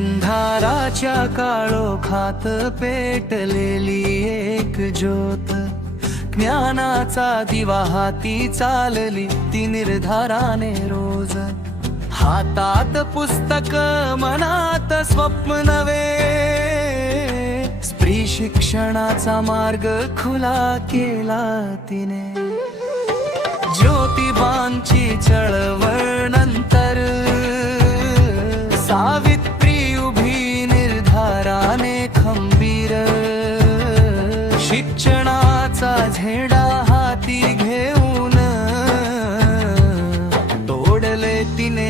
अंधाराच्या काळोखात पेटलेली एक ज्योत. ज्ञानाचा दिवा हाती चालली ती निर्धाराने रोज. हातात पुस्तक मनात स्वप्न नवे स्त्री शिक्षणाचा मार्ग खुला केला तिने. ज्योतिबांची चळवळ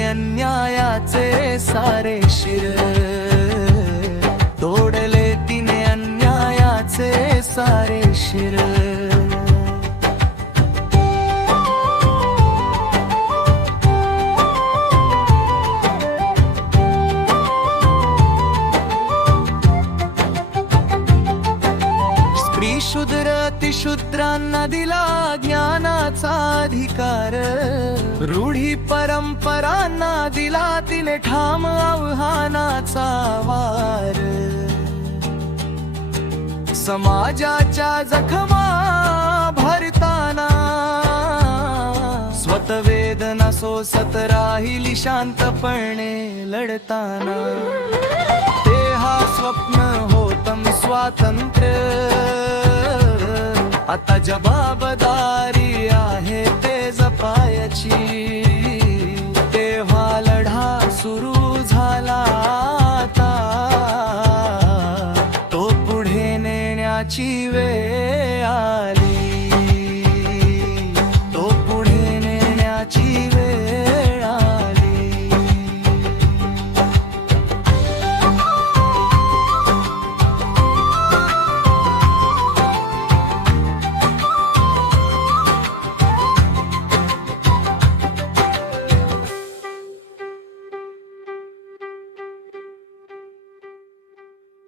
अन्यायाचे सारे शिर. शूद्रांना दिला ज्ञानाचा अधिकार. रूढी परंपरांना दिला तिने ठाम आव्हानाचा वार. समाजाच्या जखमा भरताना. स्वतवेदना सोसत राहिली शांतपणे लढताना. ते हा स्वप्न होतम स्वातंत्र्य आता जबाबदारी आहे ते जपायची. तेव्हा लढा सुरू झाला आता. तो पुढे नेण्याची वेळ